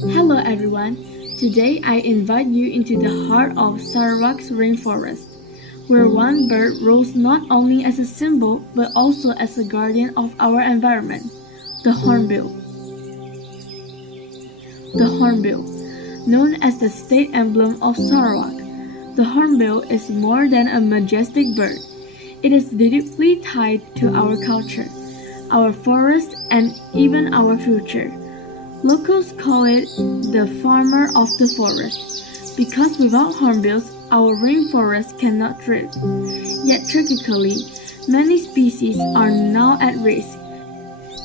Hello everyone. Today I invite you into the heart of Sarawak's rainforest, where one bird rules not only as a symbol but also as a guardian of our environment, the hornbill. The hornbill, known as the state emblem of Sarawak, the hornbill is more than a majestic bird. It is deeply tied to our culture, our forest, and even our future. Locals call it the farmer of the forest, because without hornbills, our rainforest cannot thrive. Yet tragically, many species are now at risk,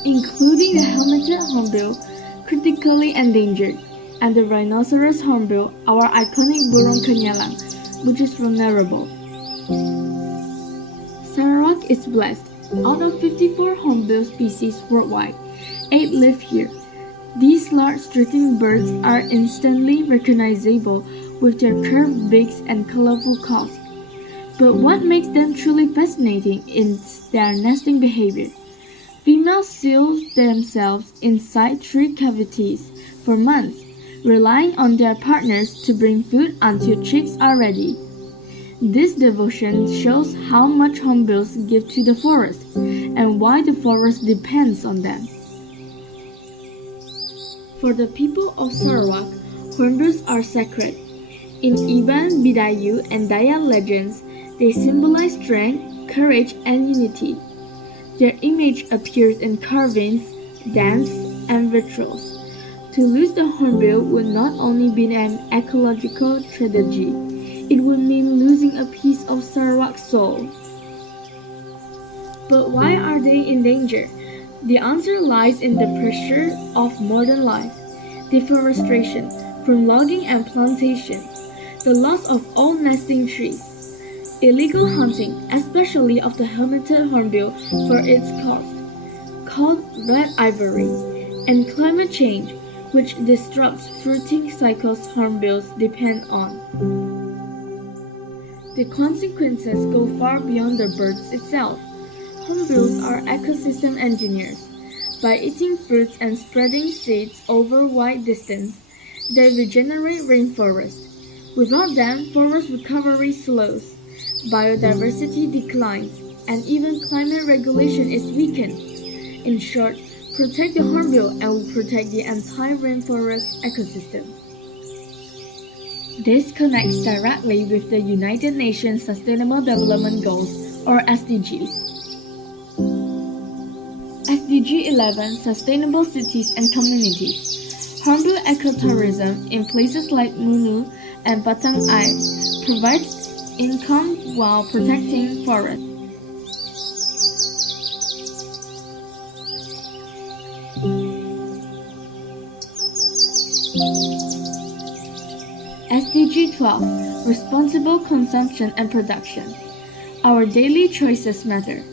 including the helmeted hornbill, critically endangered, and the rhinoceros hornbill, our iconic burung kenyalang, which is vulnerable. Sarawak is blessed. Out of 54 hornbill species worldwide, 8 live here. These large striking birds are instantly recognizable with their curved beaks and colorful calls. But what makes them truly fascinating is their nesting behavior. Females seal themselves inside tree cavities for months, relying on their partners to bring food until chicks are ready. This devotion shows how much hornbills give to the forest and why the forest depends on them. For the people of Sarawak, hornbills are sacred. In Iban, Bidayu, and Dayak legends, they symbolize strength, courage, and unity. Their image appears in carvings, dance, and rituals. To lose the hornbill would not only be an ecological tragedy, it would mean losing a piece of Sarawak's soul. But why are they endangered? The answer lies in the pressure of modern life, deforestation from logging and plantations, the loss of all nesting trees, illegal hunting, especially of the helmeted hornbill for its cost, called red ivory, and climate change, which disrupts fruiting cycles hornbills depend on. The consequences go far beyond the birds itself. Hornbills are ecosystem engineers. By eating fruits and spreading seeds over wide distance, they regenerate rainforests. Without them, forest recovery slows, biodiversity declines, and even climate regulation is weakened. In short, protect the hornbill and will protect the entire rainforest ecosystem. This connects directly with the United Nations Sustainable Development Goals, or SDGs. SDG 11 Sustainable Cities and Communities. Hornbill ecotourism in places like Munu and Batang Ai provides income while protecting forests. SDG 12 Responsible Consumption and Production. Our daily choices matter.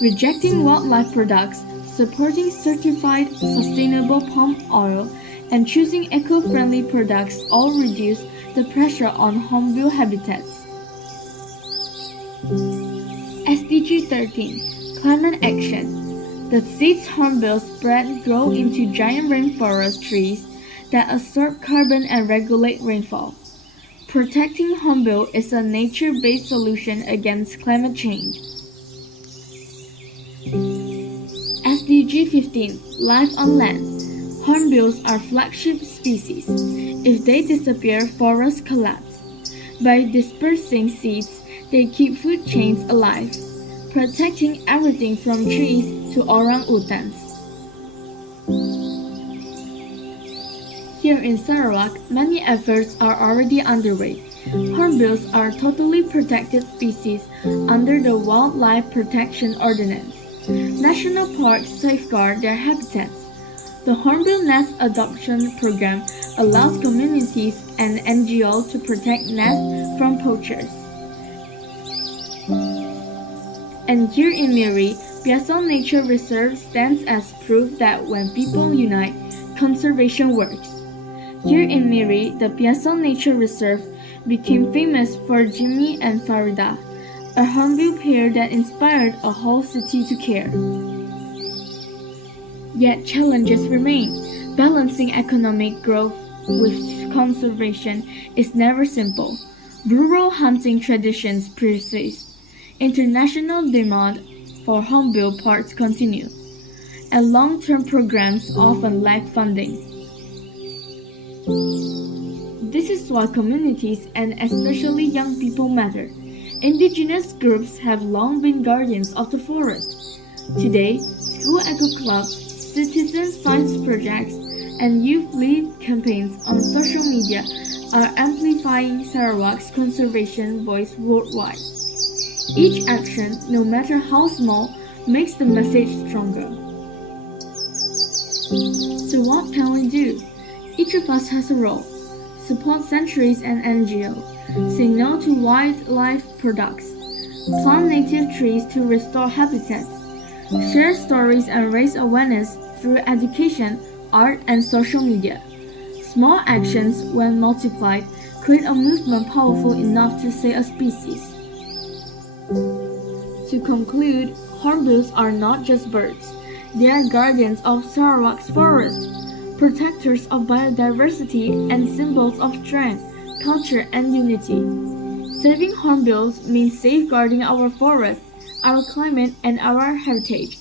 Rejecting wildlife products, supporting certified sustainable palm oil, and choosing eco-friendly products all reduce the pressure on hornbill habitats. SDG 13 Climate Action. The seeds hornbills spread grow into giant rainforest trees that absorb carbon and regulate rainfall. Protecting hornbill is a nature-based solution against climate change. SDG 15 Life on Land. Hornbills are flagship species. If they disappear, forests collapse. By dispersing seeds, they keep food chains alive, protecting everything from trees to orang-utans. Here in Sarawak, many efforts are already underway. Hornbills are totally protected species under the Wildlife Protection Ordinance. National parks safeguard their habitats. The Hornbill Nest Adoption Program allows communities and NGOs to protect nests from poachers. And here in Miri, BIICC Nature Reserve stands as proof that when people unite, conservation works. Here in Miri, the BIICC Nature Reserve became famous for Jimmy and Farida, a hornbill pair that inspired a whole city to care. Yet challenges remain, balancing economic growth with conservation is never simple. Rural hunting traditions persist. International demand for hornbill parts continue, and long-term programs often lack funding. This is why communities and especially young people matter. Indigenous groups have long been guardians of the forest. Today, school eco clubs, citizen science projects, and youth-led campaigns on social media are amplifying Sarawak's conservation voice worldwide. Each action, no matter how small, makes the message stronger. So what can we do? Each of us has a role. Support sanctuaries and NGOs. Say no to wildlife products. Plant native trees to restore habitats. Share stories and raise awareness through education, art, and social media. Small actions, when multiplied, create a movement powerful enough to save a species. To conclude, hornbills are not just birds. They are guardians of Sarawak's forest, protectors of biodiversity, and symbols of strength, culture, and unity. Saving hornbills means safeguarding our forest, our climate, and our heritage.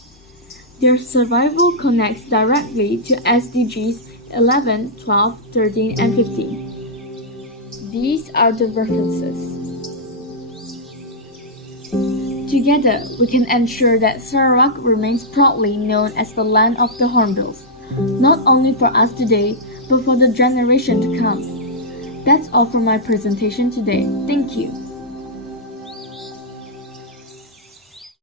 Their survival connects directly to SDGs 11, 12, 13, and 15. These are the references. Together, we can ensure that Sarawak remains proudly known as the land of the hornbills, not only for us today, but for the generation to come. That's all for my presentation today. Thank you.